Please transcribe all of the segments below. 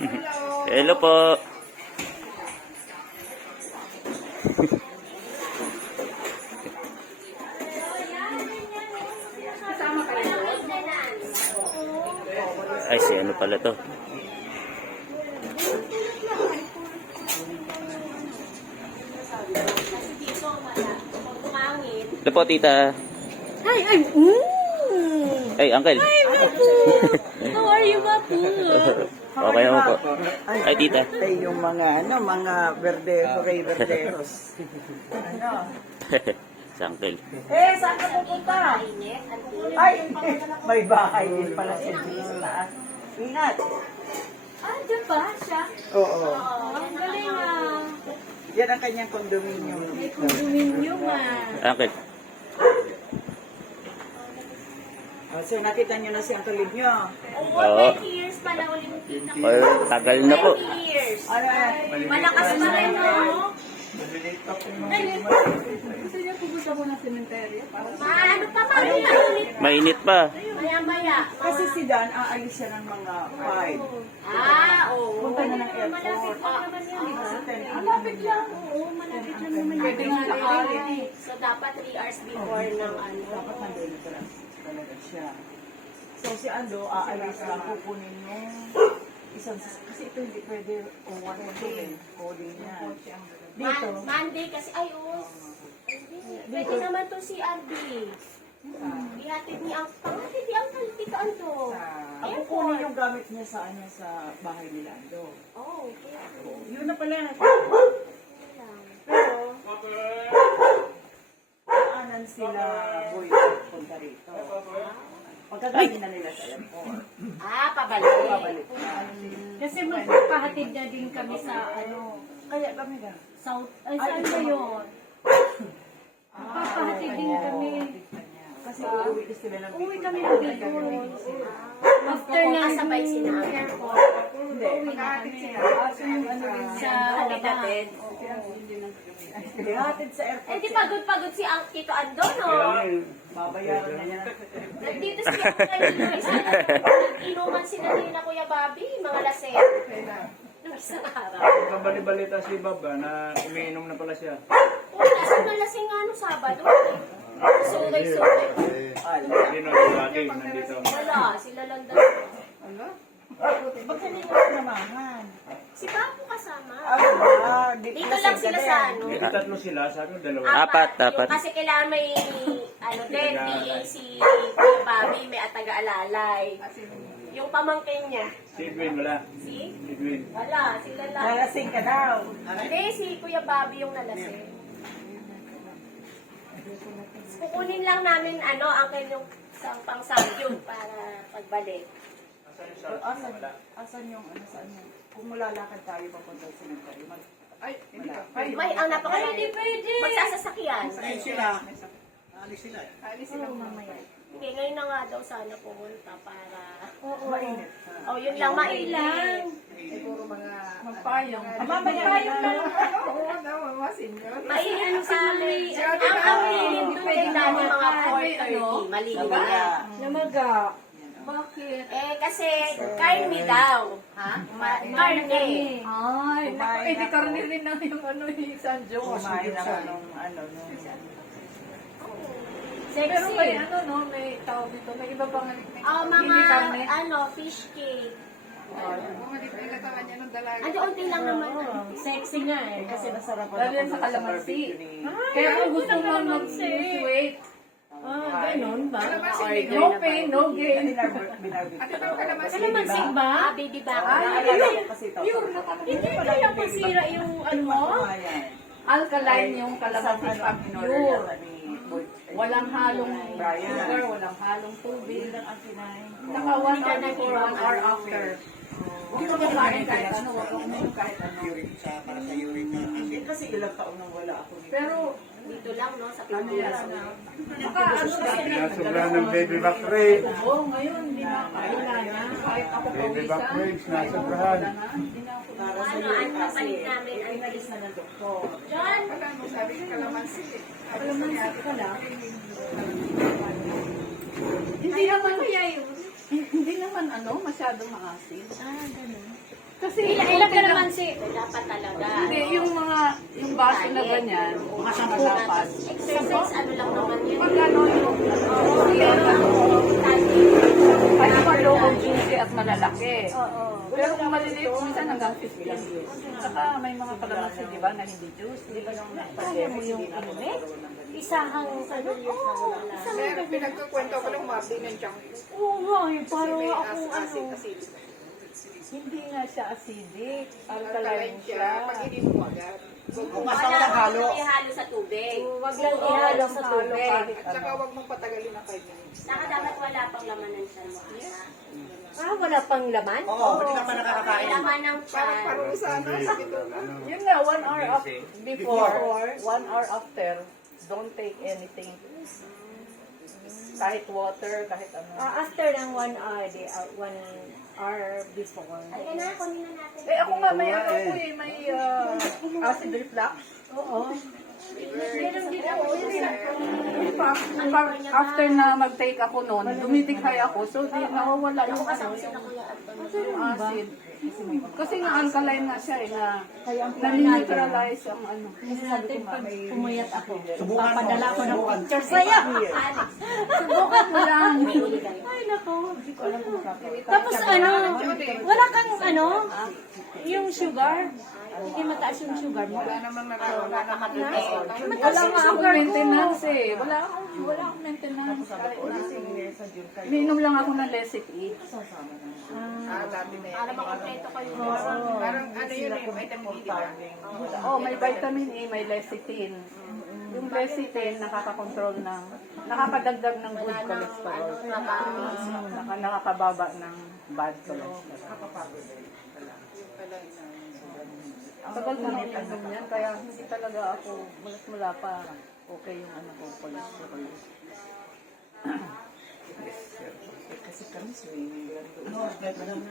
Hello po. Ay, si ano pala to? Hello po, tita. Ay, uncle. Hi, Bapu! How are you, Bapu? Okay naman po. Ay, tita. Ay, yung mga verdejos. Si uncle. Saan ka pupunta? Ay, may bahay din pala si Gina. Ingat. Ah, dyan ba siya? Oo. Ang galing ah. Yan ang kanyang condominium. May condominium ah. Uncle. So, nakita nyo na si Uncle Lib nyo. Oo. 20 years pa na ulit yung kita ko. Ay, tagal na po. 20 years. Ano, Malakas pa rin, no? Gusto niyo pupunta po ng sementeryo? Ano pa pa rin ulit? Mainit pa. Maya-maya. Kasi si Dan, aalis siya ng mga 5. Oo. Punta na ng Malapit airport. pa naman yan, di ba? Sa 10 Malapit lang. Oo, malapit lang naman. Pwede nga ready. So, dapat 3 hours before ng ano. Dapat nandun talaga siya. So, si Ando, aalis lang, kukunin yung isang, kasi ito hindi pwede, o whatever, coding niya. Dito, Monday kasi, pwede naman to si Andy. Ihatid ni ang pangatid ni Uncle Tito Ando. ang kukunin yung gamit niya sa bahay nila, Ando. Oh, okay. Yun na pala. Lang. Pero, aanan sila, boy, punta rito. Pagkagaling na nila sa airport. Pabalik. Babalik. Kasi magpapahatid na din kami sa Kaya kami na. South, saan ba yun? Magpapahatid din kami. Kasi uuwi ko sila ng Uwi kami ng Bicol. After ng Kasabay sila. airport. Hindi. Uwi na kami. So yung ano rin Sa Kapatid. Hatid sa airport. Di pagod-pagod si ang Tito Ando, no? Babayaran na niya. Nandito si kanina. Nag-inuman sila rin na Kuya Bobby, mga laseng. Nung isang araw. Kabali-balita si Baba na umiinom na pala siya. Nasaan na laseng nga nung Sabado? Sugay-sugay. Sino si Lagi nandito? Wala, sila lang daw. Ba't hindi mo sinamahan? Si Papo kasama. Dito lang sila sa ano. Hindi tatlo sila, sabi mo dalawa. Apat. Yung kasi kailangan may din, si Kuya Bobby, may ataga-alalay. Yung pamangkin niya. Si Edwin wala. Si? Si Edwin. Wala, sila lang. Nalasing ka daw. Hindi, si Kuya Bobby yung nalasing. Kukunin lang namin, angkin yung pang-sagyong para pagbalik. Asan yung saan yun? Kung malalakad tayo papunta sa cemetery, May, ang napakalayo. Hindi pwede. Magsasasakyan. Alis sila mamaya. Hindi, ngayon na nga daw sana pumunta para... mainit. Yun lang, mainit. Magpayong. Mamaya na. May sa amin. Ang hiling doon kay Dani mga 4:30. Maligo na. Namaga. Bakit? Kasi karne daw. Karne. Ay, hindi karne rin na yung yung Sanjo. Kumain ako nung Pero Sexy. may may tawag dito. May iba pang Mga, hindi karne. fish cake. Dalaga. Unti lang naman. Sexy nga eh. kasi nasarapan Lalo yan sa kalamansi. Kaya kung gusto mo mag-sweet. Ganun ba? No pain, no gain. Kalamansi ba? Baby back. Hindi kaya masira yung mo? Alkaline yung kalamansi pag pure. Walang halong sugar, walang halong tubig. Naka 1 hour before, 1 hour after. Huwag ka makain kahit ano, huwag ka uminom kahit ano. Kasi ilang taon nang wala ako nito. Pero, Dito lang, no? Sa Pilipinas. baka ano kasi Sobra ng baby back rate. ngayon, hindi na wala na. Kahit ako Baby back pawisan. rates, nasobrahan. Hindi na ako Para sa Ano, iyo ang kasi kapalit namin, ang pinalis na ng doktor. John! kalamansi ka lang. Hindi naman kaya yun. Hindi naman masyadong maasin. Ganun. Kasi ilan ka naman Dapat talaga. Hindi, yung baso na ganyan, dapat. Exercise, ano lang naman yun. Pag ano yung, kahit pa low o juicy at malalaki. Pero kung maliliit, minsan hanggang 50. Saka may mga kalamansi, di ba, na hindi juice. Di ba nung Yung inumin? Isahang ano? Isahang Pinagkukwento ko lang mabi ng junk food. Oo nga, eh, parang May akong acid, ano. acid. Hindi nga siya acidic. Alkaline Alkaline siya. siya. Pag hindi mo agad. Wala ihalo sa tubig. Wag lang ihalo sa tubig. At saka huwag mong patagalin ng 5 minutes. Saka dapat wala pang laman ng tiyan mo. Wala pang laman? Oo, hindi ka pa nakakakain. Laman ng Parang tiyan. parusa, no? Sa bituka. Yun nga, 1 hour before, 1 hour after, don't take anything. Kahit water, kahit ano. After ng 1 hour, 1 hour before. Ay, na, kunin na natin. Eh ako nga may ano ko eh, may acid reflux. Oo. Meron din ako. After na mag-take ako noon, dumitikhay ako, so di nawawala yung ano, yung acid. Kasi nga alkaline na siya eh, na neutralize ang ano. Natin pag pumayat ako. Subukan mo. Papadala ko ng Subukan. picture sa'yo. Subukan mo lang. Ay, nako. Hindi ko alam kung bakit. Tapos ano, wala kang ano, yung sugar. Hindi mataas yung sugar mo. Wala namang nagkakaroon. Wala nga ako maintenance eh. Wala akong maintenance. Minom lang ako ng lecithin. Dati may Para makompleto kayo. Parang ano yun eh, vitamin E, di ba? Oh, may vitamin E, may lecithin. Yung lecithin nakakakontrol ng, nakakadagdag ng good cholesterol. Nakakababa ng bad cholesterol. Tagal ko nang inom yan, kaya hindi talaga ako, mula pa, okay yung ano ko, cholesterol. Kasi kami swimming lang doon.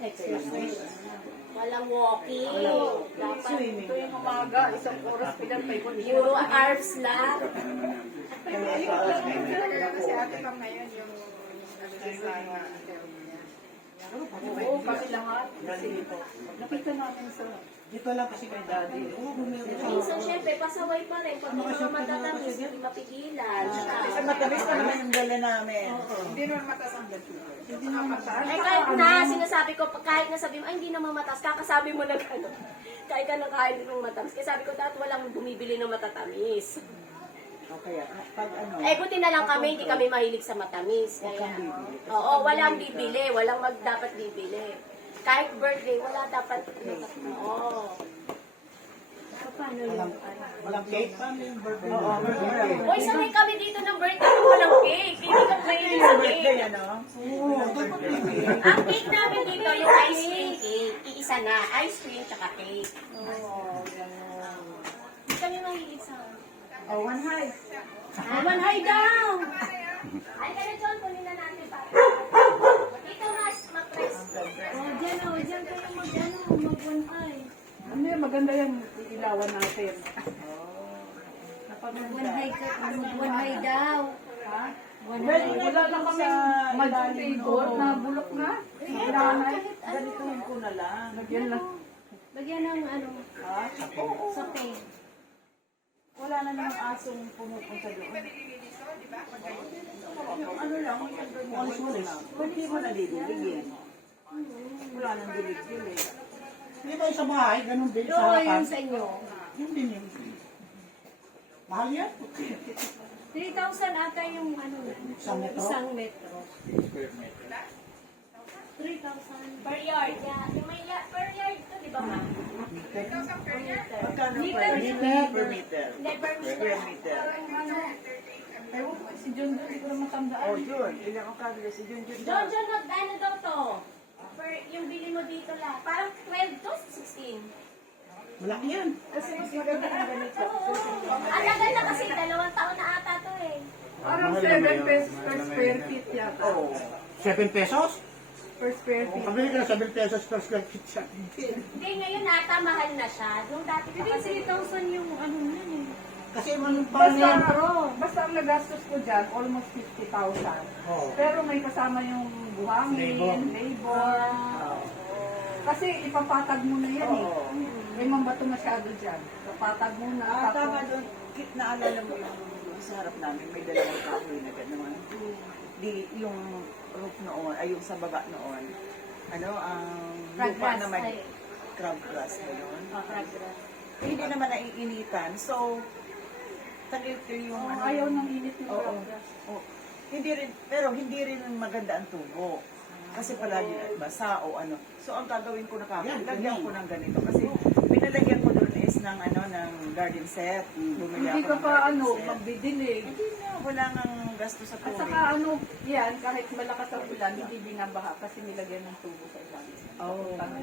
Exercise. Walang walking. Dapat Swimming. Ito yung umaga, 1 oras pinagpaikot puro arms lang. Kasi ate Pam ngayon yung ano sa Oo, kami lahat. Kasi nakita namin sa, Dito lang kasi kay daddy. Oo, Minsan, syempre, pasaway pa rin. Pag may mga matatamis, hindi mapigilan. Kasi matamis pa naman yung dala namin. Hindi naman mataas ang blood sugar. Hindi naman mataas. Eh, kahit na, sinasabi ko, kahit na sabi mo, ay, hindi naman mataas, kakasabi mo na gano'n. Kahit ka nang kain ng matamis. Kaya sabi ko, dahil walang bumibili ng matatamis. Okay, pag ano. Eh, buti na lang kami, hindi kami mahilig sa matamis. Kaya, oo, walang bibili, walang dapat bibili. Kahit birthday, wala dapat. Oo. Paano yun? Walang cake pa yung birthday. Oo, birthday. Uy, sanay kami dito ng birthday kung walang cake. Hindi ka mahilig sa Birthday, cake. ano? Ang cake namin dito, yung ice cream cake. Iisa na, ice cream tsaka cake. Oo, gano'n. Hindi kami mahilig sa... Oh, 1 high. One high down! Ay, kaya John, kunin na natin pa. Dito, mas, mag-press. Diyan kayo mag-1 high. ano yun, maganda yung ilawan natin. One high daw. Ha? Pwede na Wala lang kami magic table na bulok na. Ilanay. Ganituhin ko na lang. Lagyan lang. Lagyan ng ano, sa paint. Wala na namang asong pumupunta doon. Yung ano lang, yung ganyan. Hindi mo na didiligin. Wala nang dilig-dilig. Hindi ba yung sa bahay, ganun din sa Oo, harapan? yun sa inyo. Yun din yun. Mahal yan. 3,000 ata yung ano, Isang metro? isang metro. 3,000 per yard. Yeah. Yung may per yard to, di ba ma? Magkano per meter? Per meter. Hindi, per Per meter. Si John, hindi ko na matandaan. Oh, yun. Ilang ang kabila si Jun Jun. John, ano daw to? Per, yung bili mo dito lang. Parang 12 to 16. Malaki yan. Kasi mas maganda ang ganito. Ang tagal na kasi, 2 taon na ata to eh. Parang 7 pesos per square feet yata. Oh. 7 pesos? Per square feet. Pabili ka ng 7 pesos per square feet siya. Hindi, ngayon ata mahal na siya. Nung dati pa kasi 3,000 yung ano na eh. Kasi man parang yan. Basta ang nagastos ko dyan, almost 50,000. Oo. Pero may kasama yung buhangin, Labor. labor. Kasi ipapatag mo na yan eh. Oo. May mambato masyado dyan. Papatag mo na. Ah, tama doon. Naalala mo yung sa harap namin, may dalawang kahoy na gano'n. Di, yung roof noon, ay yung sa baba noon, ano, ang lupa Crabgrass, naman, ay. crabgrass gano'n. Crabgrass. Hindi naman naiinitan, so, tagil-til yung Oh, ano. ayaw ng init ng Oo. crabgrass. Oo. Hindi rin, pero hindi rin maganda ang tubo. Kasi palagi basa o ano. So, ang gagawin ko na Yan, lagyan ganyan. ko ng ganito. Kasi, pinalagyan ko doon is ng ano, ng garden set. Bumili Hindi ako ka ng pa garden ano, set. magdidilig. Hindi na, wala nang gasto sa At tubig. saka ano, yan, kahit malakas ang ulan, hindi binabaha kasi nilagyan ng tubo sa ilalim. Oo. Pag-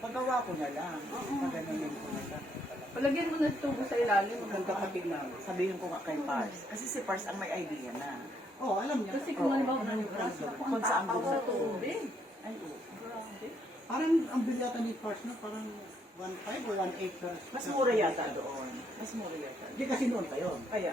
Pagawa ko na lang. Paganonin ko na lang. Palagyan mo ng tubo sa ilalim. Maganda ka tignan. Sabihin ko nga kay Pars. Kasi si Pars ang may idea na. Oo, alam niya. Kasi kung halimbawa nag-grass ako, ang Kung saan takaw gusto. sa tubig. Ay, oo. Grabe. Parang ang bilyata ni Pars na parang 1.5 o 1.8 per. Mas mura yata doon. Mas mura yata. Hindi kasi noon pa yun. Kaya